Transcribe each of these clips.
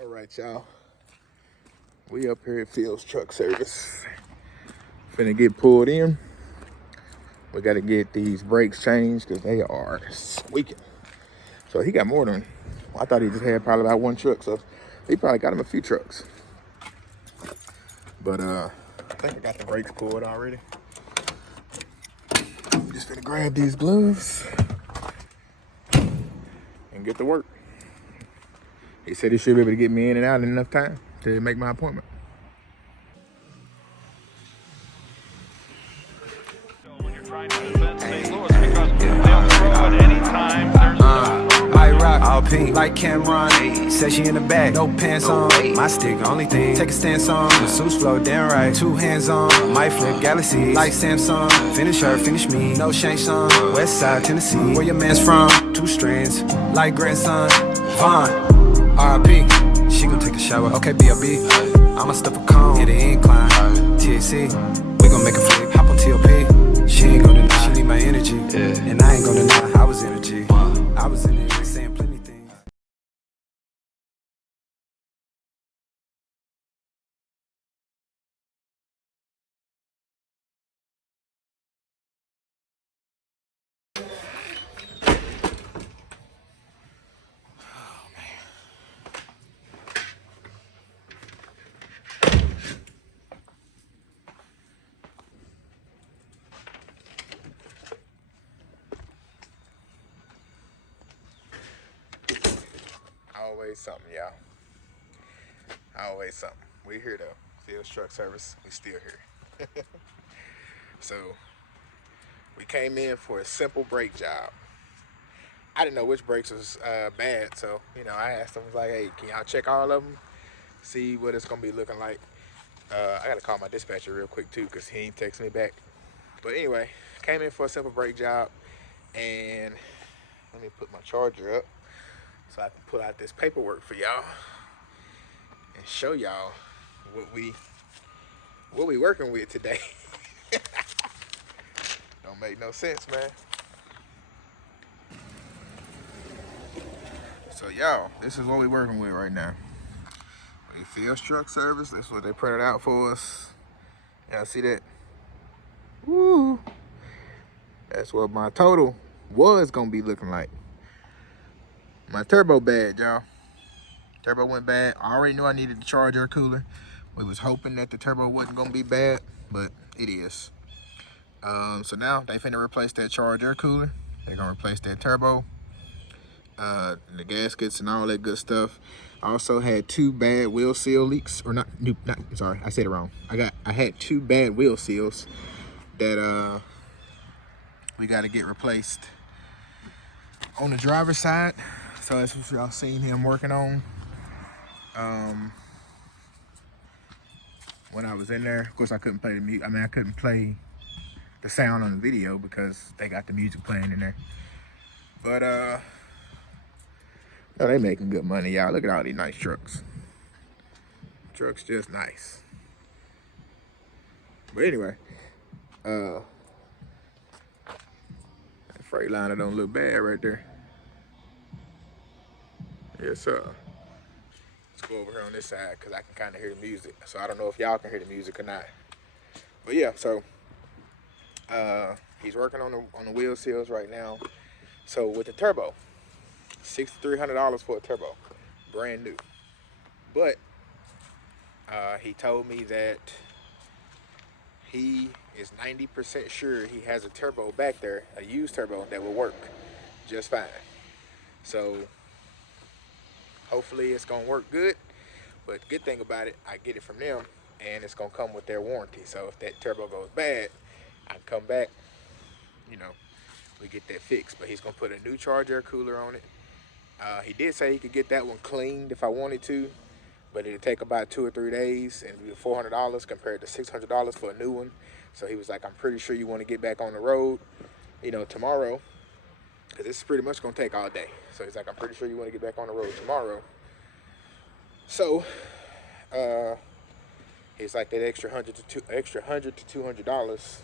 All right, y'all. We up here at Phil's Truck Service. Finna get pulled in. We gotta get these brakes changed because they are squeaking. So he got more than, I thought he just had probably about one truck. So he probably got him a few trucks. But I think I got the brakes pulled already. I'm just finna grab these gloves and get to work. He said he should be able to get me in and out in enough time to make my appointment. When you're trying to defend St. Louis, because they'll throw at any time. I rock all pink like Cameron. Said she in the back, no pants on. My stick, only thing. Take a stance on. Masseuse flow, damn right. 2 hands on. My flip galaxy like Samsung. Finish her, finish me. No shank song. West side Tennessee. Where your man's from? 2 strands like grandson. Vaughn. R.I.P. She gon' take a shower. Okay, B.O.B. I'ma stuff a cone. Hit an incline. TAC. We gon' make a flip. Hop on T.O.P. She ain't gon' deny. She need my energy. And I ain't gon' deny. I was energy. I was in it, saying plenty things. Always something, y'all. Always something. We here though. Phil's Truck Service. We still here. So we came in for a simple brake job. I didn't know which brakes was bad, so I asked them, like, "Hey, can y'all check all of them? See what it's gonna be looking like." I gotta call my dispatcher real quick too, cause he ain't texted me back. But anyway, came in for a simple brake job, and let me put my charger up so I can pull out this paperwork for y'all and show y'all what we working with today. Don't make no sense, man. So y'all, this is what we working with right now. Phil's Truck Service. This is what they printed out for us. Y'all see that? Woo! That's what my total was gonna be looking like. My turbo bad, y'all. Turbo went bad. I already knew I needed to charge air cooler. We was hoping that the turbo wasn't gonna be bad, but it is. So now they finna replace that charge air cooler. They're gonna replace that turbo, the gaskets and all that good stuff. I also had 2 bad wheel seal leaks, or sorry, I said it wrong. I had 2 bad wheel seals that we got to get replaced on the driver's side. So that's what y'all seen him working on. When I was in there, of course I couldn't play the music. I couldn't play the sound on the video because they got the music playing in there. But no, they making good money, y'all. Look at all these nice trucks. Truck's just nice. But anyway, that Freightliner don't look bad right there. Yes, sir. Let's go over here on this side because I can kind of hear the music. So I don't know if y'all can hear the music or not. But yeah, so he's working on the wheel seals right now. So with the turbo, $6,300 for a turbo, brand new. But he told me that he is 90% sure he has a turbo back there, a used turbo that will work just fine. So hopefully it's gonna work good. But good thing about it, I get it from them, and it's gonna come with their warranty. So if that turbo goes bad, I can come back, we get that fixed. But he's gonna put a new charge air cooler on it. He did say he could get that one cleaned if I wanted to, but it'd take about 2 or 3 days, and it'd be $400 compared to $600 for a new one. So he was like, "I'm pretty sure you want to get back on the road, tomorrow, because this is pretty much gonna take all day." So he's like, "I'm pretty sure you want to get back on the road tomorrow." So he's like, that extra $100 to $200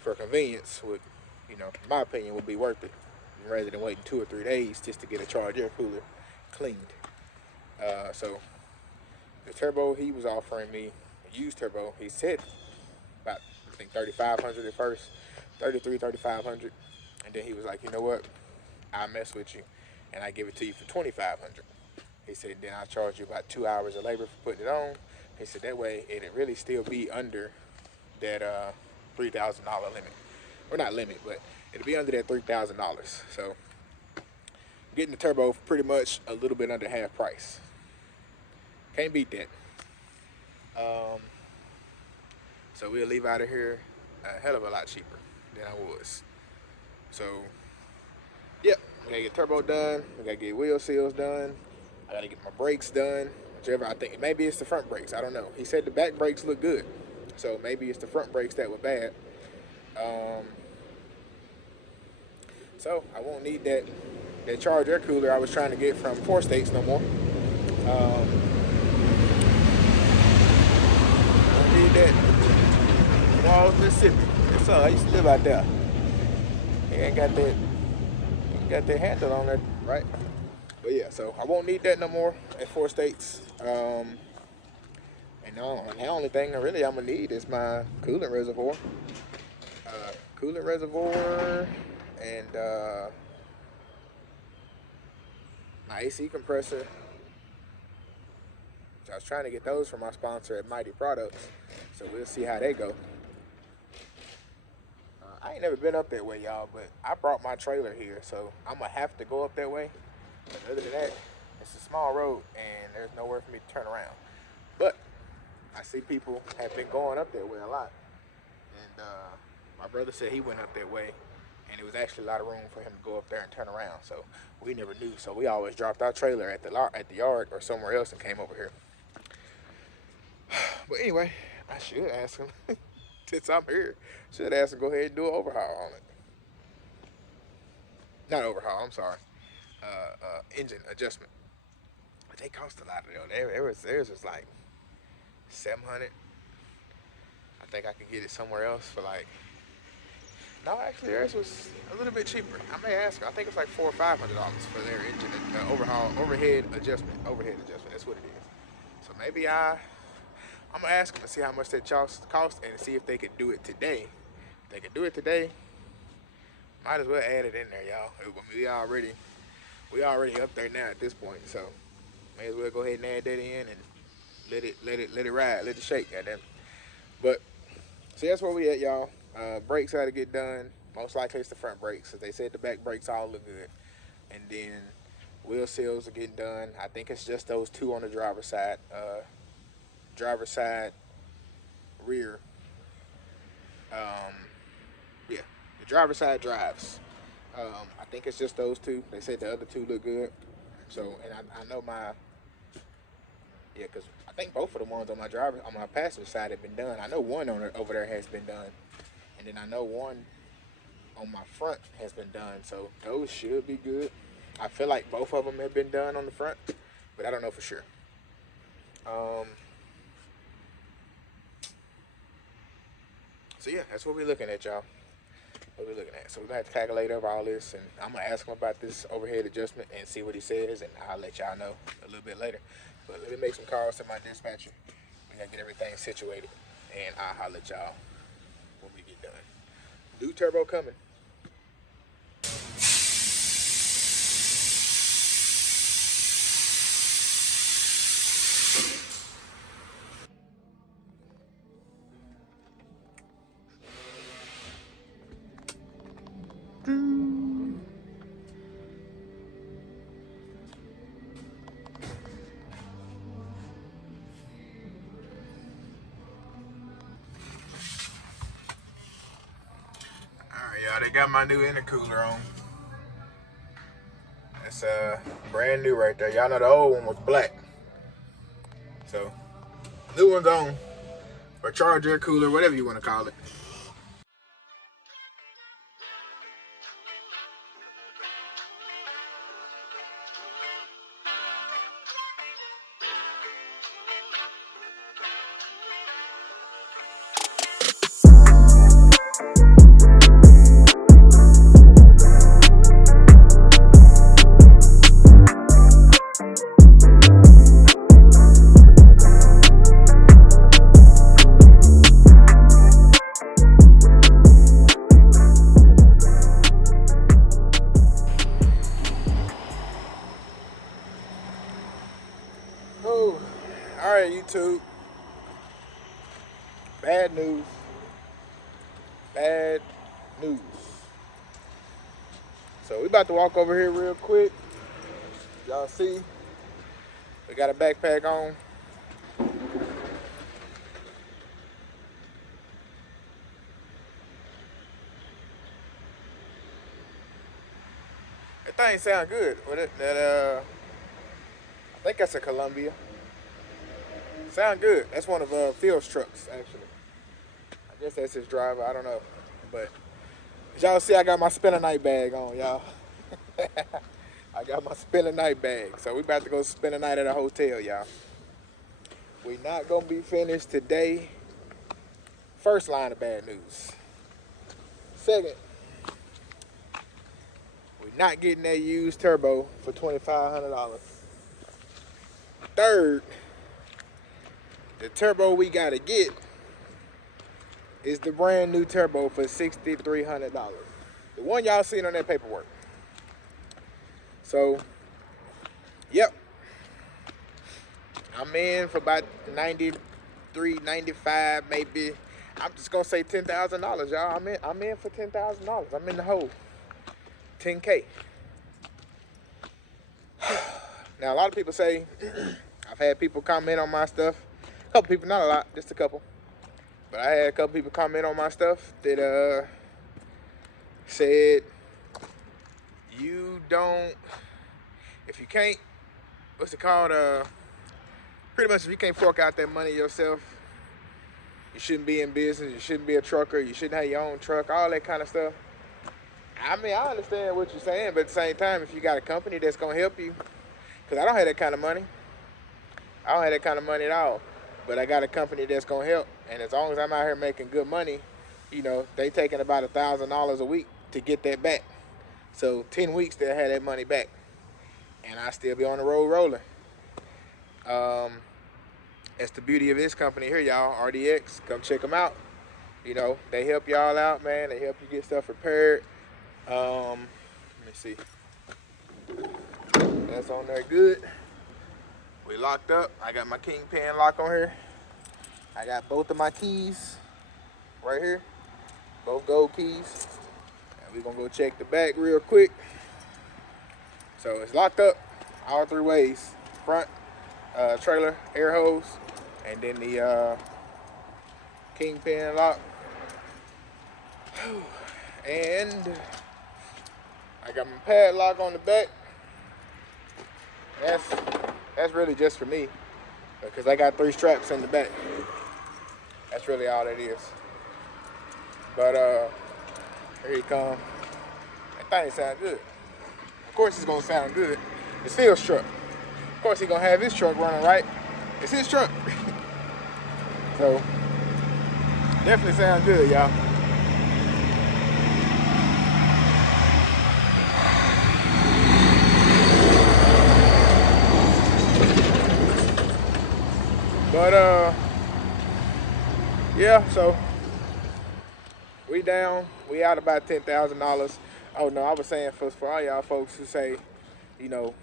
for convenience would, in my opinion, would be worth it, rather than waiting 2 or 3 days just to get a charge air cooler cleaned. So the turbo he was offering me, a used turbo, he said about, I think, 3,500 at first, 3,500, and then he was like, you know what, I'll mess with you, and I give it to you for 2,500. He said, then I'll charge you about 2 hours of labor for putting it on. He said, that way it'd really still be under that $3,000 limit. Or not limit, but it'll be under that $3,000. So getting the turbo for pretty much a little bit under half price. Can't beat that. So we'll leave out of here a hell of a lot cheaper than I was. So, yep, we gotta get turbo done. We gotta get wheel seals done. I gotta get my brakes done. Whichever, I think maybe it's the front brakes. I don't know. He said the back brakes look good, so maybe it's the front brakes that were bad. So I won't need that charged air cooler I was trying to get from 4 States no more. I don't need that. Walls, Mississippi. That's all. I used to live out there. He ain't got that handle on there, right? But yeah, so I won't need that no more at 4 States. And the only thing I'm gonna need is my coolant reservoir. And my AC compressor. So I was trying to get those from my sponsor at Mighty Products. So we'll see how they go. I ain't never been up that way, y'all, but I brought my trailer here, so I'm gonna have to go up that way. But other than that, it's a small road and there's nowhere for me to turn around. But I see people have been going up that way a lot. And my brother said he went up that way and it was actually a lot of room for him to go up there and turn around. So we never knew. So we always dropped our trailer at the yard or somewhere else and came over here. But anyway, I should ask him, since I'm here, should ask him to go ahead and do an overhaul on it. Not overhaul, I'm sorry. Engine adjustment. But they cost a lot though. Theirs was like $700. I think I could get it somewhere else for like, no, actually theirs was a little bit cheaper. I may ask her. I think it's like $400 or $500 for their engine overhead adjustment. That's what it is. So maybe I'm gonna ask them to see how much that cost and see if they could do it today. If they could do it today, might as well add it in there, y'all. We already up there now at this point, so may as well go ahead and add that in and let it ride, let it shake, goddamn. But so that's where we at, y'all. Brakes got to get done. Most likely it's the front brakes, because they said the back brakes all look good. And then wheel seals are getting done. I think it's just those two on the driver's side. Driver's side, rear. Yeah, the driver's side drives. I think it's just those two. They said the other two look good. So, and I know because I think both of the ones on my passenger side have been done. I know one over there has been done. And then I know one on my front has been done. So those should be good. I feel like both of them have been done on the front, but I don't know for sure. So yeah, that's what we're looking at, y'all. What we're looking at. So we're gonna have to calculate over all this, and I'm gonna ask him about this overhead adjustment and see what he says, and I'll let y'all know a little bit later. But let me make some calls to my dispatcher. We gotta get everything situated, and I'll holler at y'all when we get done. New turbo coming. They got my new intercooler on. It's brand new right there. Y'all know the old one was black. So, new one's on. Or charger, cooler, whatever you want to call it. All right, YouTube. Bad news. Bad news. So we about to walk over here real quick. Y'all see, we got a backpack on. That thing sound good. I think that's a Columbia. Sound good. That's one of Phil's trucks, actually. I guess that's his driver. I don't know. But as y'all see, I got my spend a night bag on, y'all. I got my spend a night bag. So we about to go spend a night at a hotel, y'all. We not gonna be finished today. First line of bad news. Second, we not getting that used turbo for $2,500. Third, the turbo we gotta get is the brand new turbo for $6,300. The one y'all seen on that paperwork. So, yep. I'm in for about 93, 95, maybe. I'm just gonna say $10,000, y'all. I'm in for $10,000. I'm in the hole. 10K. Now a lot of people say, I've had people comment on my stuff. A couple people, not a lot, just a couple. But I had a couple people comment on my stuff that said, you don't, if you can't, what's it called? Pretty much if you can't fork out that money yourself, you shouldn't be in business, you shouldn't be a trucker, you shouldn't have your own truck, all that kind of stuff. I mean, I understand what you're saying, but at the same time, if you got a company that's gonna help you, because I don't have that kind of money. I don't have that kind of money at all. But I got a company that's gonna help, and as long as I'm out here making good money, you know, they taking about $1,000 a week to get that back. So 10 weeks they'll have that money back, and I still be on the road rolling. That's the beauty of this company here, y'all. RDX, come check them out. You know, they help y'all out, man. They help you get stuff repaired. Let me see. That's on there good. We locked up. I got my Kingpin lock on here. I got both of my keys right here. Both gold keys. And we're gonna go check the back real quick. So it's locked up all three ways. Front, trailer, air hose, and then the Kingpin lock. And I got my padlock on the back. That's really just for me, because I got 3 straps in the back. That's really all it is. But here he come. That thing sound good. Of course it's gonna sound good. It's Phil's truck. Of course he's gonna have his truck running, right? It's his truck. So definitely sound good, y'all. But yeah, so we down. We out about $10,000. Oh no, I was saying for all y'all folks who say, you know,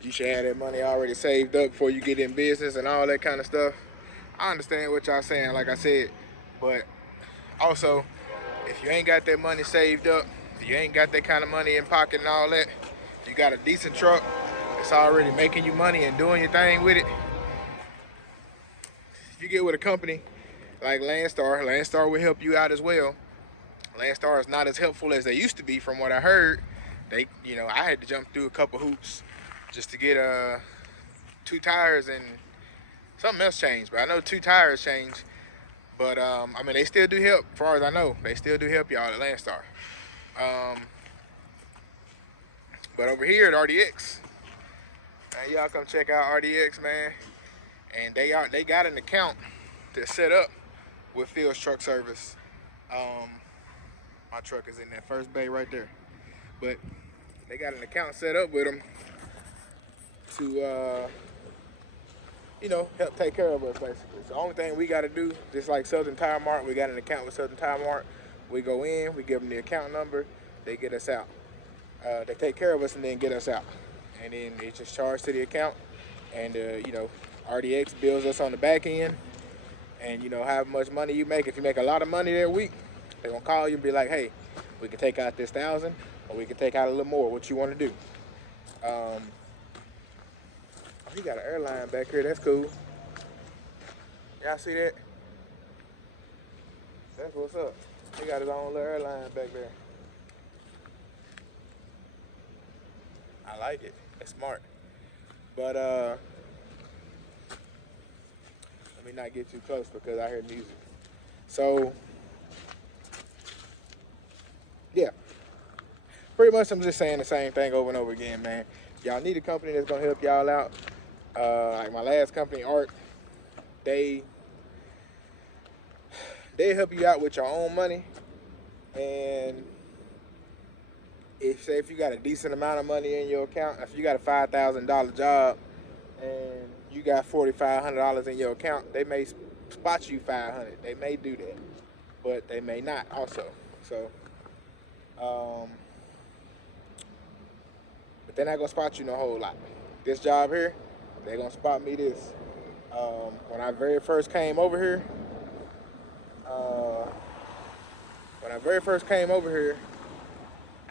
you should have that money already saved up before you get in business and all that kind of stuff. I understand what y'all saying, like I said, but also, if you ain't got that money saved up, if you ain't got that kind of money in pocket and all that, if you got a decent truck that's already making you money and doing your thing with it, if you get with a company like LANDSTAR, LANDSTAR will help you out as well. LANDSTAR is not as helpful as they used to be from what I heard. They, you know, I had to jump through a couple hoops just to get 2 tires and something else changed, but I know 2 tires changed. But I mean, they still do help, as far as I know. They still do help y'all at LANDSTAR. But over here at RDX, man, y'all come check out RDX, man. And they got an account that's set up with Phil's Truck Service. My truck is in that first bay right there. But they got an account set up with them to, you know, help take care of us, basically. So the only thing we got to do, just like Southern Tire Mart, we got an account with Southern Tire Mart. We go in, we give them the account number, they get us out. They take care of us and then get us out. And then it's just charged to the account. And, you know, RDX bills us on the back end, and you know how much money you make. If you make a lot of money that week, they're gonna call you and be like, "Hey, we can take out this 1,000, or we can take out a little more. What you want to do?" Oh, he got an airline back here. That's cool. Y'all see that? That's what's up. He got his own little airline back there. I like it. It's smart. But let me not get too close because I hear music. So yeah, pretty much I'm just saying the same thing over and over again, man. Y'all need a company that's gonna help y'all out. Like my last company, Art, they help you out with your own money, and if you got a decent amount of money in your account, if you got a $5,000 job and you got $4,500 in your account, they may spot you $500. They may do that, but they may not also. So, but they're not gonna spot you no whole lot. This job here, they're gonna spot me this. When I very first came over here,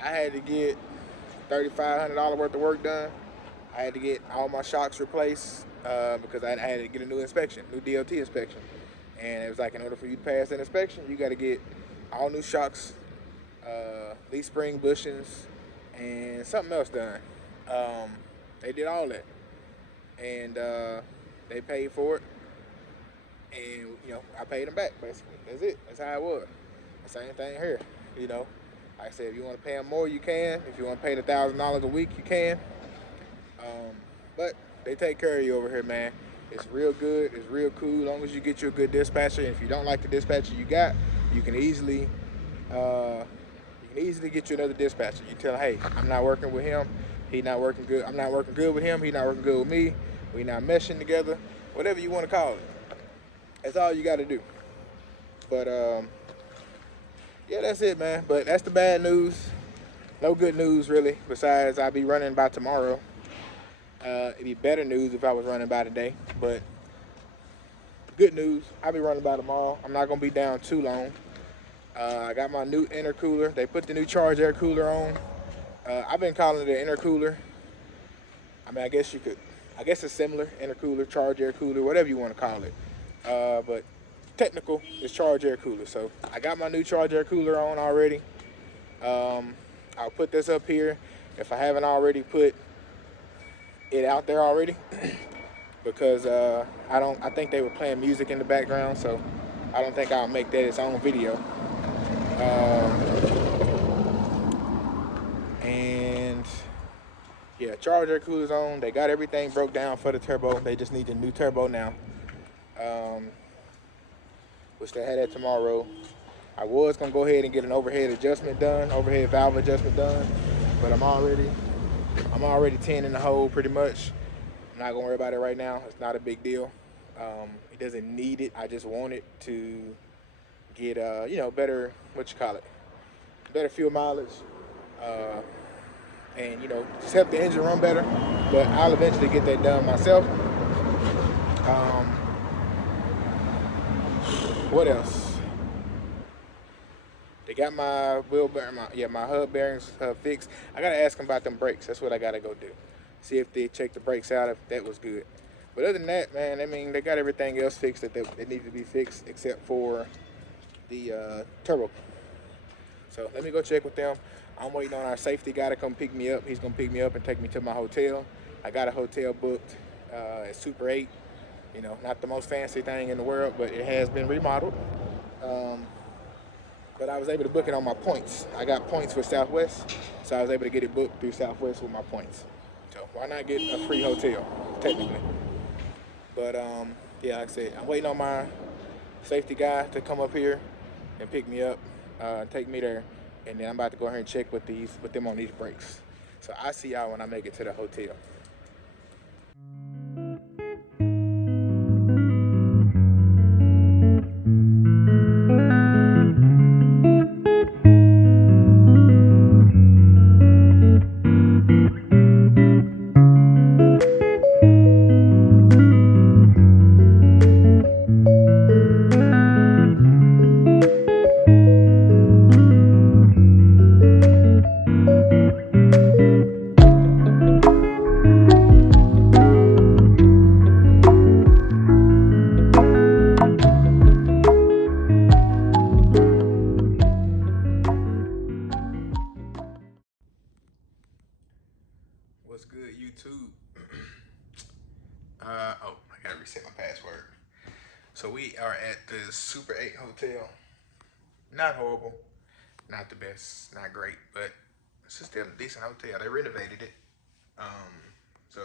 I had to get $3,500 worth of work done. I had to get all my shocks replaced because I had to get a new inspection, new DOT inspection. And it was like, in order for you to pass that inspection, you got to get all new shocks, leaf spring bushings, and something else done. They did all that, and they paid for it. And you know, I paid them back basically. That's it. That's how it was. The same thing here. You know, like I said, if you want to pay them more, you can. If you want to pay the $1,000 a week, you can. But they take care of you over here, man. It's real good. It's real cool. As long as you get you a good dispatcher. And if you don't like the dispatcher you got, you can easily get you another dispatcher. You tell him, hey, I'm not working with him. He not working good. I'm not working good with him. He not working good with me. We not meshing together. Whatever you want to call it. That's all you got to do. But yeah, that's it, man. But that's the bad news. No good news, really. Besides, I'll be running by tomorrow. It'd be better news if I was running by today. But good news, I'll be running by tomorrow. I'm not gonna be down too long. I got my new intercooler. They put the new charge air cooler on. I've been calling it an intercooler. I mean, I guess it's similar. Intercooler, charge air cooler, whatever you want to call it. But technical is charge air cooler. So I got my new charge air cooler on already. I'll put this up here if I haven't already put it out there already because I think they were playing music in the background, so I don't think I'll make that its own video. And yeah, charge air cooler's on. They got everything broke down for the turbo. They just need the new turbo now. Which they had that tomorrow. I was gonna go ahead and get an overhead valve adjustment done, but I'm already 10 in the hole pretty much. I'm not gonna worry about it right now. It's not a big deal. It doesn't need it. I just want it to get better, better fuel mileage, and just help the engine run better. But I'll eventually get that done myself. What else? They got my wheel bearing, my hub bearings fixed. I gotta ask them about them brakes. That's what I gotta go do. See if they check the brakes out, if that was good. But other than that, man, I mean, they got everything else fixed that needed to be fixed except for the turbo. So let me go check with them. I'm waiting on our safety guy to come pick me up. He's gonna pick me up and take me to my hotel. I got a hotel booked at Super 8. Not the most fancy thing in the world, but it has been remodeled. But I was able to book it on my points. I got points with Southwest, so I was able to get it booked through Southwest with my points. So why not get a free hotel, technically? But yeah, like I said, I'm waiting on my safety guy to come up here and pick me up, take me there, and then I'm about to go ahead and check with them on these brakes. So I'll see y'all when I make it to the hotel. reset my password. So we are at the Super 8 Hotel. Not horrible, not the best, not great, but it's still a decent hotel. They renovated it. So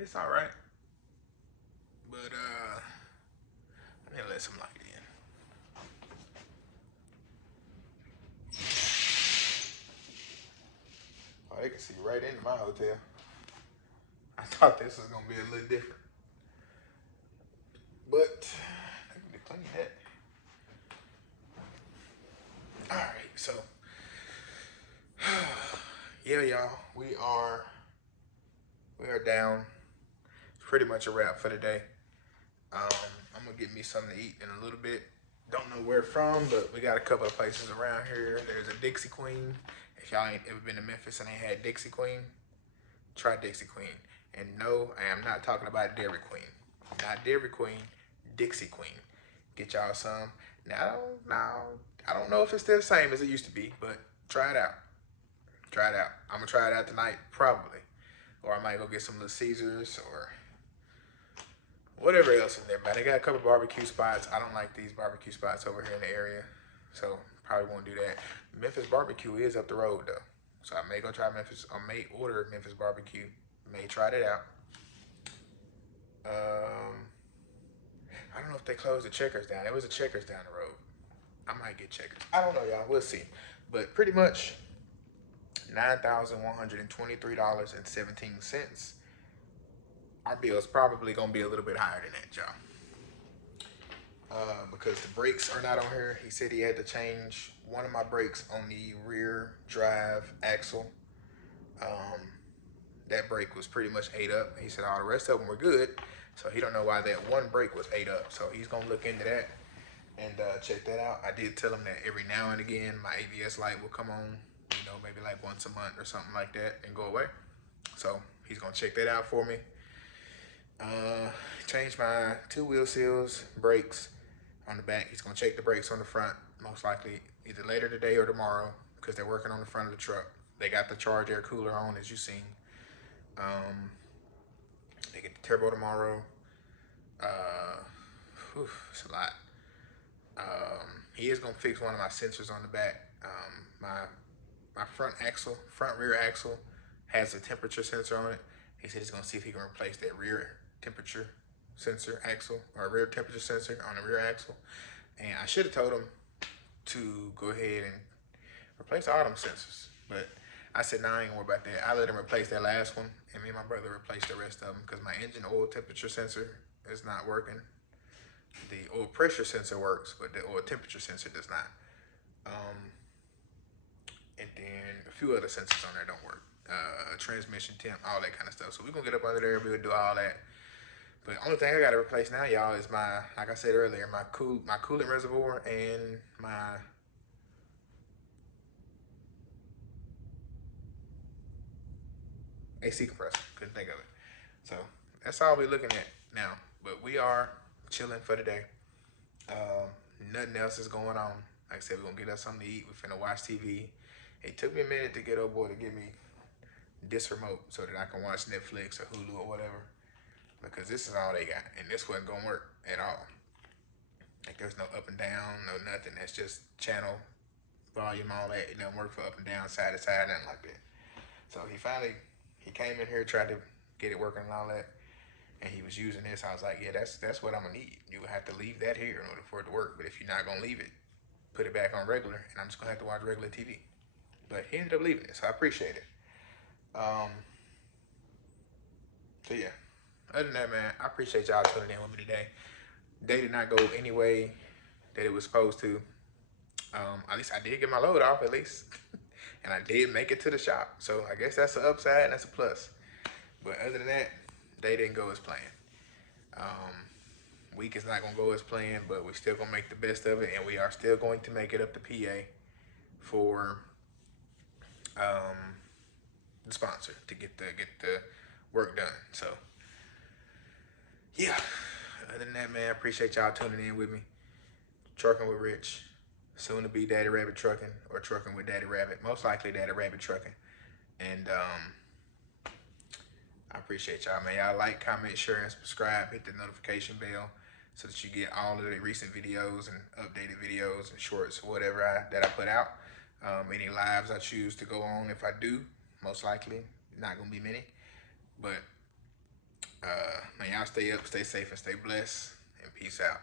it's all right. But I'm gonna let some light in. Oh, they can see right into my hotel. I thought this was gonna be a little different. But I need to clean that. Alright, so yeah, y'all, we are down. It's pretty much a wrap for the day. I'm gonna get me something to eat in a little bit. Don't know where from, but we got a couple of places around here. There's a Dixie Queen. If y'all ain't ever been to Memphis and ain't had Dixie Queen, try Dixie Queen. And no, I am not talking about Dairy Queen. Not Dairy Queen, Dixie Queen. Get y'all some. Now, I don't know if it's still the same as it used to be, but try it out. Try it out. I'm gonna try it out tonight, probably. Or I might go get some Little Caesars or whatever else in there. But they got a couple barbecue spots. I don't like these barbecue spots over here in the area, so probably won't do that. Memphis barbecue is up the road though, so I may go try Memphis. I may order Memphis barbecue. May try it out. I don't know if they closed the Checkers down. There was a Checkers down the road. I might get Checkers. I don't know, y'all. We'll see. But pretty much $9,123.17. Our bill's probably gonna be a little bit higher than that, y'all. Because the brakes are not on here. He said he had to change one of my brakes on the rear drive axle. That brake was pretty much ate up. He said all the rest of them were good, so he don't know why that one brake was ate up. So he's gonna look into that and check that out. I did tell him that every now and again my ABS light will come on, you know, maybe like once a month or something like that and go away. So he's gonna check that out for me. Change my 2 wheel seals, brakes on the back. He's gonna check the brakes on the front, most likely either later today or tomorrow, because they're working on the front of the truck. They got the charge air cooler on, as you seen. They get the turbo tomorrow. It's a lot. He is gonna fix one of my sensors on the back. My front rear axle has a temperature sensor on it. He said he's gonna see if he can replace that rear temperature sensor axle, or rear temperature sensor on the rear axle. And I should have told him to go ahead and replace all them sensors, but I said, nah, I ain't worried about that. I let him replace that last one, and me and my brother replaced the rest of them, because my engine oil temperature sensor is not working. The oil pressure sensor works, but the oil temperature sensor does not. And then a few other sensors on there don't work. Transmission temp, all that kind of stuff. So we're gonna get up under there, we'll do all that. But the only thing I gotta replace now, y'all, is my, like I said earlier, my coolant reservoir and my AC compressor. Couldn't think of it. So that's all we're looking at now. But we are chilling for the day. Nothing else is going on. Like I said, we're gonna get us something to eat. We're finna watch TV. It took me a minute to get old boy to give me this remote so that I can watch Netflix or Hulu or whatever, because this is all they got, and this wasn't gonna work at all. Like, there's no up and down, no nothing. That's just channel, volume, all that. It doesn't work for up and down, side to side, nothing like that. So he came in here, tried to get it working and all that, and he was using this. I was like, yeah, that's what I'm gonna need. You have to leave that here in order for it to work. But if you're not gonna leave it, put it back on regular, and I'm just gonna have to watch regular TV. But he ended up leaving it, so I appreciate it. So yeah, other than that, man, I appreciate y'all tuning in with me today. Day did not go any way that it was supposed to. At least I did get my load off, at least. And I did make it to the shop. So I guess that's an upside and that's a plus. But other than that, day didn't go as planned. Week is not gonna go as planned, but we're still gonna make the best of it, and we are still going to make it up to PA for the sponsor to get the work done. So yeah, other than that, man, I appreciate y'all tuning in with me. Trucking with Rich, soon to be Daddy Rabbit Trucking, or Trucking with Daddy Rabbit, most likely Daddy Rabbit Trucking. And I appreciate y'all, man. Y'all like, comment, share, and subscribe. Hit the notification bell so that you get all of the recent videos and updated videos and shorts, whatever that I put out. Any lives I choose to go on, if I do, most likely, not gonna be many. But man, y'all stay up, stay safe, and stay blessed, and peace out.